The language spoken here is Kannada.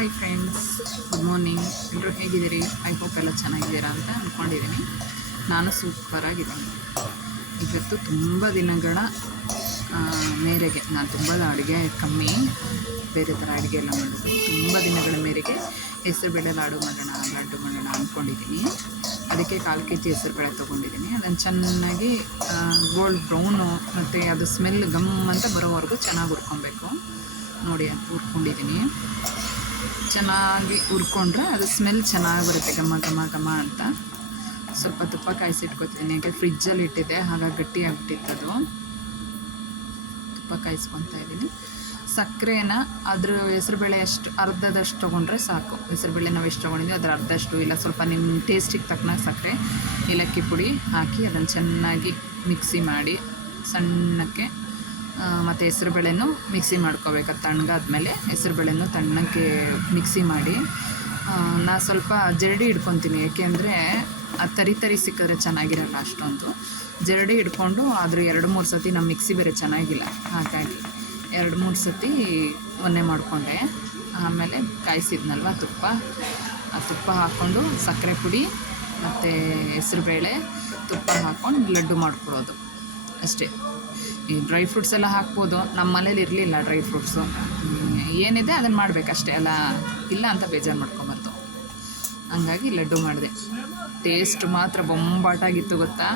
ಹಾಯ್ ಫ್ರೆಂಡ್ಸ್ ಗುಡ್ ಮಾರ್ನಿಂಗ್ ಎಲ್ಲರೂ ಹೇಗಿದ್ದೀರಿ? ಐ ಹೋಪ್ ಎಲ್ಲ ಚೆನ್ನಾಗಿದ್ದೀರಾ ಅಂತ ಅಂದ್ಕೊಂಡಿದ್ದೀನಿ ನಾನು ಸೂಪರಾಗಿದ್ದೀನಿ ಇವತ್ತು ತುಂಬ ದಿನಗಳ ಮೇರೆಗೆ, ನಾನು ತುಂಬ ಅಡುಗೆ ಕಮ್ಮಿ, ಬೇರೆ ಥರ ಅಡುಗೆ ಎಲ್ಲ ಮಾಡೋದು. ತುಂಬ ದಿನಗಳ ಮೇರೆಗೆ ಹೆಸರುಬೇಳೆ ಲಾಡು ಮಾಡೋಣ ಲಾಡು ಮಾಡೋಣ ಅಂದ್ಕೊಂಡಿದ್ದೀನಿ ಅದಕ್ಕೆ ಕಾಲು ಕೆ ಜಿ ಹೆಸರುಬೇಳೆ ತೊಗೊಂಡಿದ್ದೀನಿ. ಅದನ್ನು ಚೆನ್ನಾಗಿ ಗೋಲ್ಡ್ ಬ್ರೌನು ಮತ್ತು ಅದು ಸ್ಮೆಲ್ ಗಮ್ ಅಂತ ಬರೋವರೆಗೂ ಚೆನ್ನಾಗಿ ಹುರ್ಕೊಬೇಕು. ನೋಡಿ, ಹುರ್ಕೊಂಡಿದ್ದೀನಿ. ಚೆನ್ನಾಗಿ ಹುರ್ಕೊಂಡ್ರೆ ಅದು ಸ್ಮೆಲ್ ಚೆನ್ನಾಗಿ ಬರುತ್ತೆ ಘಮ ಘಮ ಘಮ ಅಂತ. ಸ್ವಲ್ಪ ತುಪ್ಪ ಕಾಯಿಸಿಟ್ಕೊತೀನಿ. ಯಾಕೆ ಫ್ರಿಜ್ಜಲ್ಲಿ ಇಟ್ಟಿದ್ದೆ, ಹಾಗಾಗಿ ಗಟ್ಟಿಯಾಗ್ಬಿಟ್ಟಿತ್ತು ಅದು. ತುಪ್ಪ ಕಾಯಿಸ್ಕೊತಾ ಇದ್ದೀನಿ. ಸಕ್ಕರೆನ ಅದ್ರ ಹೆಸರುಬೇಳೆ ಅಷ್ಟು, ಅರ್ಧದಷ್ಟು ತೊಗೊಂಡ್ರೆ ಸಾಕು. ಹೆಸರುಬೇಳೆ ನಾವು ಎಷ್ಟು ತೊಗೊಂಡಿದ್ವಿ, ಅದ್ರ ಅರ್ಧಷ್ಟು ಇಲ್ಲ, ಸ್ವಲ್ಪ ನಿಮ್ಮ ಟೇಸ್ಟಿಗೆ ತಕ್ಕನಾಗಿ ಸಕ್ಕರೆ, ಏಲಕ್ಕಿ ಪುಡಿ ಹಾಕಿ ಅದನ್ನು ಚೆನ್ನಾಗಿ ಮಿಕ್ಸಿ ಮಾಡಿ ಸಣ್ಣಕ್ಕೆ ಮತ್ತು ಹೆಸ್ರುಬೇಳೆನೂ ಮಿಕ್ಸಿ ಮಾಡ್ಕೋಬೇಕು. ಅದು ತಣ್ಣಗಾದ್ಮೇಲೆ ಹೆಸ್ರುಬೇಳೆನೂ ತಣ್ಣಗೆ ಮಿಕ್ಸಿ ಮಾಡಿ ಆ, ನಾ ಸ್ವಲ್ಪ ಜರಡಿ ಹಿಡ್ಕೊತೀನಿ. ಏಕೆಂದರೆ ಅದು ತರಿ ತರಿ ಸಿಕ್ಕಿದ್ರೆ ಚೆನ್ನಾಗಿರಲ್ಲ ಅಷ್ಟೊಂದು. ಜರಡಿ ಹಿಡ್ಕೊಂಡು ಆದರೆ ಎರಡು ಮೂರು ಸತಿ ನಮ್ಮ ಮಿಕ್ಸಿ ಬೇರೆ ಚೆನ್ನಾಗಿಲ್ಲ. ಹಾಗಾಗಿ ಎರಡು ಮೂರು ಸತಿ ಒನ್ನೆ ಮಾಡಿಕೊಂಡೆ. ಆಮೇಲೆ ಕಾಯಿಸಿದ್ನಲ್ವ ತುಪ್ಪ. ಆ ತುಪ್ಪ ಹಾಕ್ಕೊಂಡು ಸಕ್ಕರೆ ಪುಡಿ ಮತ್ತು ಹೆಸ್ರುಬೇಳೆ ತುಪ್ಪ ಹಾಕ್ಕೊಂಡು ಲಡ್ಡು ಮಾಡ್ಕೊಳ್ಳೋದು ಅಷ್ಟೇ. ಈ ಡ್ರೈ ಫ್ರೂಟ್ಸ್ ಎಲ್ಲ ಹಾಕ್ಬೋದು. ನಮ್ಮ ಮನೇಲಿ ಇರಲಿಲ್ಲ ಡ್ರೈ ಫ್ರೂಟ್ಸು ಏನಿದೆ ಅದನ್ನು ಮಾಡಬೇಕಷ್ಟೇ. ಅಲ್ಲ, ಇಲ್ಲ ಅಂತ ಬೇಜಾರು ಮಾಡ್ಕೊಬಾರ್ದು ಹಂಗಾಗಿ ಲಡ್ಡು ಮಾಡಿದೆ. ಟೇಸ್ಟ್ ಮಾತ್ರ ಬೊಂಬಾಟಾಗಿತ್ತು, ಗೊತ್ತಾ?